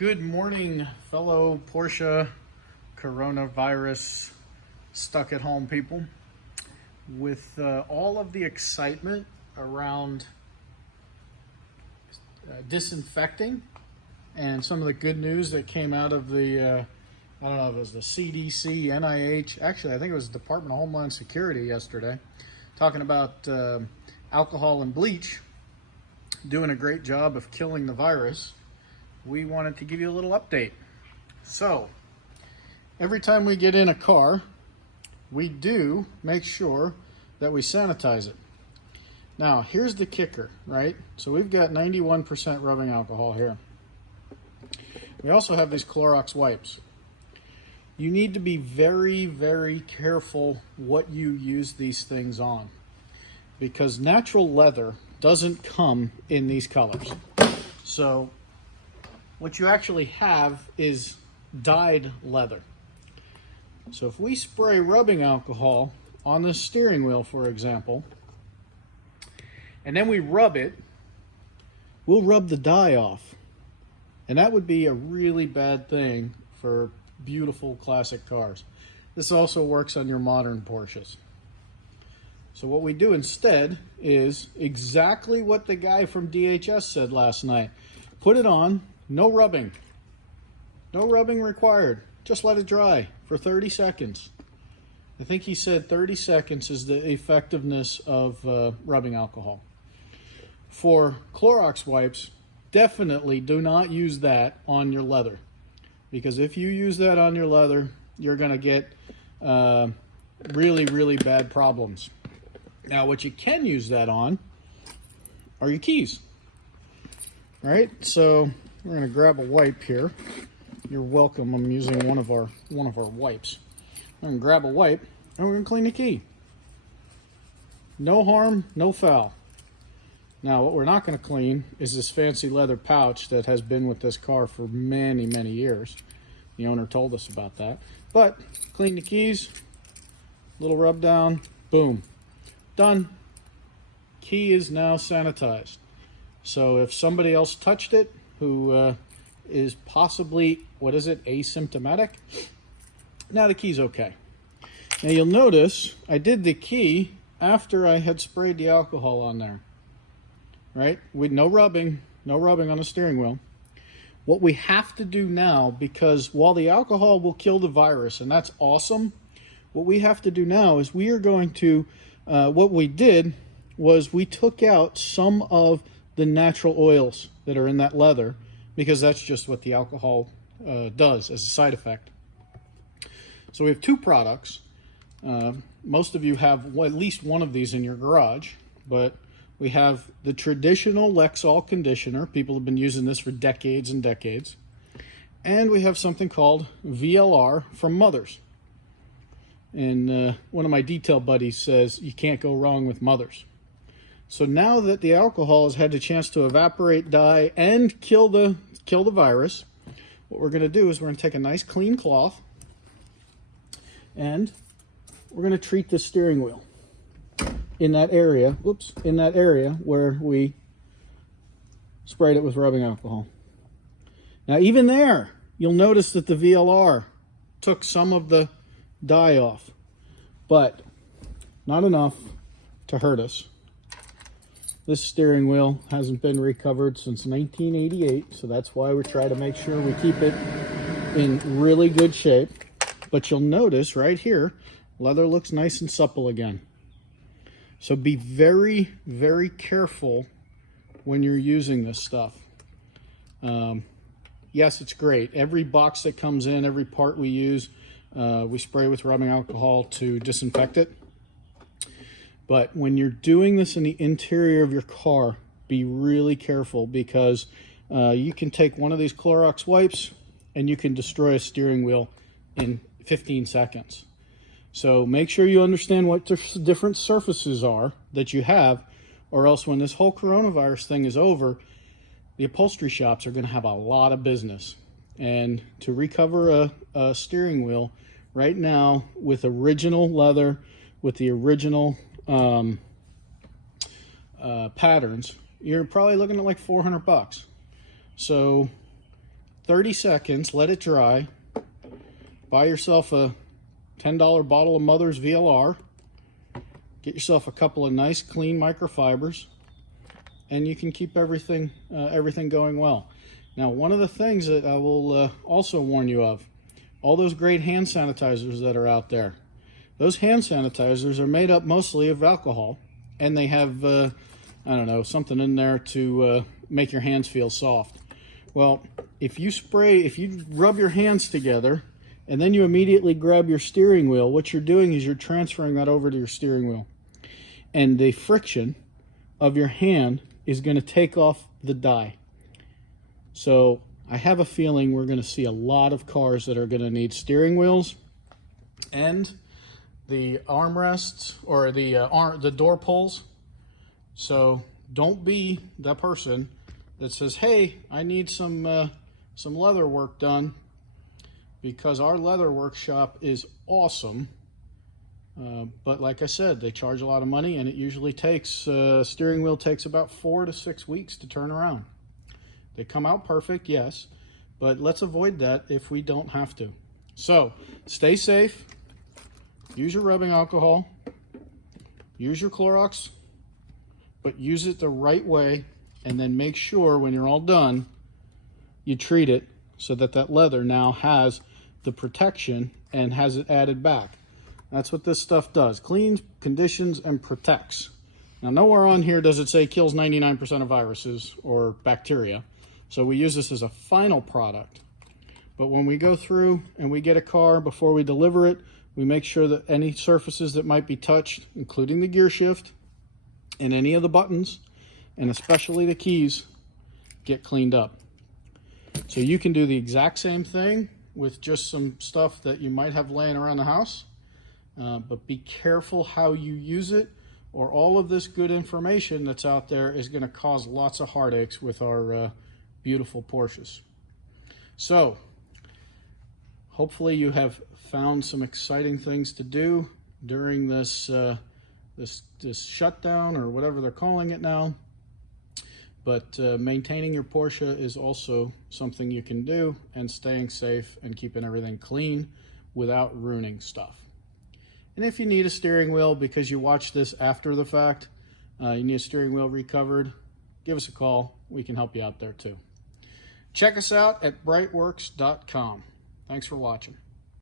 Good morning, fellow Porsche coronavirus stuck at home people. With all of the excitement around disinfecting and some of the good news that came out of the, I don't know if it was the CDC, NIH, actually I think it was the Department of Homeland Security yesterday, talking about alcohol and bleach doing a great job of killing the virus. We wanted to give you a little update. So, every time we get in a car, we do make sure that we sanitize it. Now, here's the kicker, right? So we've got 91% rubbing alcohol here. We also have these Clorox wipes. You need to be very, very careful what you use these things on, because natural leather doesn't come in these colors. So what you actually have is dyed leather. So if we spray rubbing alcohol on the steering wheel, for example, and then we rub it, we'll rub the dye off. And that would be a really bad thing for beautiful classic cars. This also works on your modern Porsches. So what we do instead is exactly what the guy from DHS said last night. Put it on. No rubbing. No rubbing required. Just let it dry for 30 seconds. I think he said 30 seconds is the effectiveness of rubbing alcohol. For Clorox wipes, definitely do not use that on your leather. Because if you use that on your leather, you're going to get really, really bad problems. Now, what you can use that on are your keys. All right, so we're going to grab a wipe here. You're welcome. I'm using one of our wipes. I'm going to grab a wipe and we're going to clean the key. No harm, no foul. Now, what we're not going to clean is this fancy leather pouch that has been with this car for many, many years. The owner told us about that. But clean the keys, little rub down, boom, done. Key is now sanitized. So if somebody else touched it who is possibly, asymptomatic, now the key's okay. Now you'll notice I did the key after I had sprayed the alcohol on there, right? With no rubbing on the steering wheel. What we have to do now, because while the alcohol will kill the virus, and that's awesome, what we have to do now is we are going to, what we did was we took out some of the natural oils that are in that leather, because that's just what the alcohol does as a side effect. So we have two products. Most of you have at least one of these in your garage, but we have the traditional Lexol conditioner. People have been using this for decades and decades. And we have something called VLR from Mothers. And one of my detail buddies says you can't go wrong with Mothers. So now that the alcohol has had the chance to evaporate, die, and kill the virus, what we're going to do is we're going to take a nice clean cloth and we're going to treat the steering wheel in that area, where we sprayed it with rubbing alcohol. Now even there, you'll notice that the VLR took some of the dye off, but not enough to hurt us. This steering wheel hasn't been recovered since 1988, so that's why we try to make sure we keep it in really good shape. But you'll notice right here, leather looks nice and supple again. So be very, very careful when you're using this stuff. Yes, it's great. Every box that comes in, every part we use, we spray with rubbing alcohol to disinfect it. But when you're doing this in the interior of your car, be really careful, because you can take one of these Clorox wipes and you can destroy a steering wheel in 15 seconds. So make sure you understand what the different surfaces are that you have, or else when this whole coronavirus thing is over, the upholstery shops are going to have a lot of business. And to recover a steering wheel right now with original leather, with the original patterns, you're probably looking at like $400. So 30 seconds, let it dry. Buy yourself a $10 bottle of Mother's VLR. Get yourself a couple of nice clean microfibers, and you can keep everything going well. Now, one of the things that I will also warn you of, all those great hand sanitizers that are out there. Those hand sanitizers are made up mostly of alcohol, and they have, I don't know, something in there to make your hands feel soft. Well, if you rub your hands together and then you immediately grab your steering wheel, what you're doing is you're transferring that over to your steering wheel. And the friction of your hand is going to take off the dye. So I have a feeling we're going to see a lot of cars that are going to need steering wheels and the armrests or the door pulls. So don't be that person that says, hey, I need some leather work done, because our leather workshop is awesome. But like I said, they charge a lot of money, and it usually takes, steering wheel takes about 4 to 6 weeks to turn around. They come out perfect, yes, but let's avoid that if we don't have to. So stay safe, use your rubbing alcohol, use your Clorox, but use it the right way, and then make sure when you're all done, you treat it so that that leather now has the protection and has it added back. That's what this stuff does. Cleans, conditions, and protects. Now, nowhere on here does it say kills 99% of viruses or bacteria. So we use this as a final product. But when we go through and we get a car, before we deliver it, we make sure that any surfaces that might be touched, including the gear shift and any of the buttons, and especially the keys, get cleaned up. So you can do the exact same thing with just some stuff that you might have laying around the house. But be careful how you use it, or all of this good information that's out there is going to cause lots of heartaches with our beautiful Porsches. So hopefully you have found some exciting things to do during this this shutdown, or whatever they're calling it now. But maintaining your Porsche is also something you can do, and staying safe and keeping everything clean without ruining stuff. And if you need a steering wheel because you watch this after the fact, you need a steering wheel recovered, give us a call. We can help you out there too. Check us out at BreitWerks.com. Thanks for watching.